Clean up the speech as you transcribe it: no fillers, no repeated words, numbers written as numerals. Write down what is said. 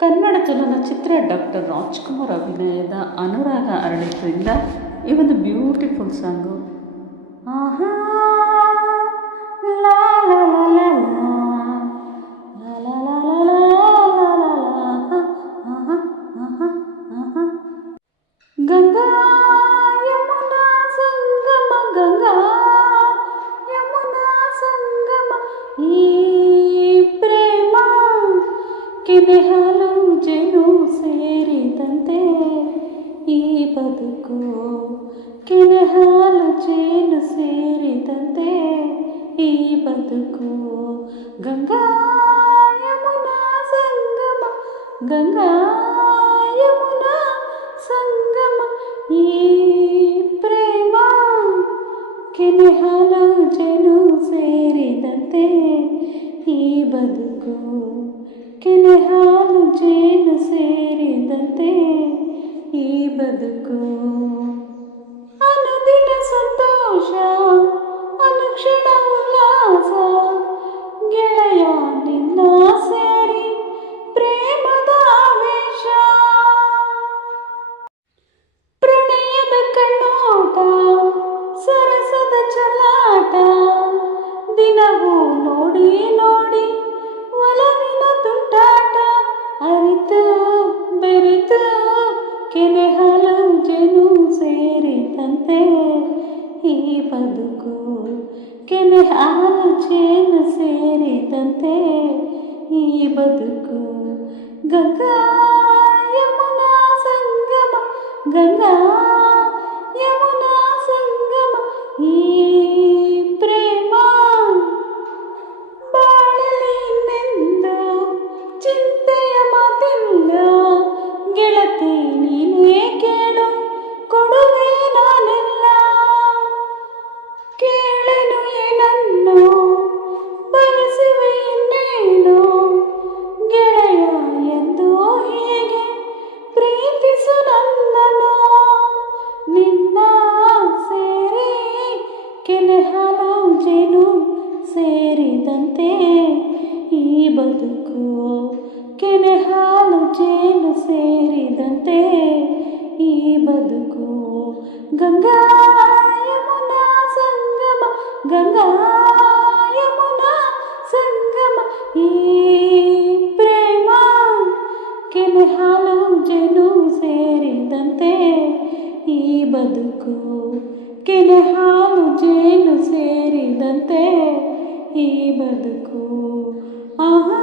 ಕನ್ನಡ ಚಲನಚಿತ್ರ ಡಾಕ್ಟರ್ ರಾಜ್ಕುಮಾರ್ ಅಭಿನಯದ ಅನುರಾಗ ಅರಳಿದ್ರಿಂದ ಈ ಒಂದು ಬ್ಯೂಟಿಫುಲ್ ಸಾಂಗು. ಆಹಾ ಲಾ ಲಾ ಲಾ ಲಾ ಲಾ ಲಾ ಲಾ ಲಾ ಲಾ ಲಾ ಲಾ ಆಹಾ ಆಹಾ ಆಹಾ. ಗಂಗಾ ಯಮುನಾ ಸಂಗಮ, ಗಂಗಾ ಯಮುನಾ ಸಂಗಮ, ಈ ಪ್ರೇಮ ಕೆನೆ ಹಾಲು ಜೇನು ಸೇರಿದಂತೆ ಈ ಬದುಕು, ಕೆನೆ ಹಾಲು ಜೇನು ಸೇರಿದಂತೆ ಈ ಬದುಕು. ಗಂಗಾ ಯಮುನಾ ಸಂಗಮ, ಗಂಗಾ ಯಮುನಾ ಸಂಗಮ, ಈ ಪ್ರೇಮ ಕೆನೆ ಹಾಲು ಜೇನು ಸೇರಿದಂತೆ ಈ ಬದುಕು, ಕೆನೆ ಹಾಲು ಜೇನು ಸೇರಿದಂತೆ ಈ ಬದುಕು. ಅನುದಿನ ಸಂತೋಷ, ಅನುಕ್ಷಣ ಉಲ್ಲಾಸ, ಗೆಳೆಯ ನಿನ್ನ ಸೇರಿ ಪ್ರೇಮದ ಆವೇಶ. ಪ್ರಣಯದ ಕಣ್ಣೋಟ, ಸರಸದ ಚಲಾಟ, ದಿನವೂ ನೋಡಿ ನೋಡಿ ಒಲವಿನ ತುಂಟಾಟ. ಅರಿತು ಬೆರೆತು ಕೆನೆ ಹಾಲು ಜೇನು ಸೇರಿದಂತೆ ಈ ಬದುಕು, ಕೆನೆ ಹಾಲು ಜೇನು ಸೇರಿದಂತೆ ಈ ಬದುಕು. ಗಂಗಾ ಯಮುನಾ ಸಂಗಮ, ಗಂಗಾ ಯಮುನಾ ಸಂಗಮ, ಈ ಪ್ರೇಮ ಬಾಳಲಿ ಇನ್ನೆಂದು ಚಿಂತೆಯ ಮಾತಿಲ್ಲ. ಗೆಳತಿ ನೀನೇ ಕೇಳು, ಕೊಡುವೆ ನಾನೆಲ್ಲ. ಕೇಳನು ಏನನ್ನು, ಬಯಸುವೆ ಇನ್ನೇನು, ಗೆಳೆಯ ಎಂದು ಹೀಗೆ ಪ್ರೀತಿಸು ನನ್ನನು. ನಿನ್ನ ಸೇರಿ ಕೆನೆ ಹಾಲು ಜೇನು ಸೇರಿದಂತೆ ಈ ಬದುಕು, ಕೆನೆ ಹಾಲು ಜೇನು ಸೇರಿದಂತೆ ಈ ಬದುಕು. ಗಂಗಾ ಯಮುನಾ ಸಂಗಮ, ಗಂಗಾ ಯಮುನಾ ಸಂಗಮ, ಈ ಪ್ರೇಮ ಕೆನೆ ಹಾಲು ಜೇನು ಸೇರಿದಂತೆ ಈ ಬದುಕು, ಕೆನೆ ಹಾಲು ಜೇನು ಸೇರಿದಂತೆ ಈ ಬದುಕು. ಆಹಾ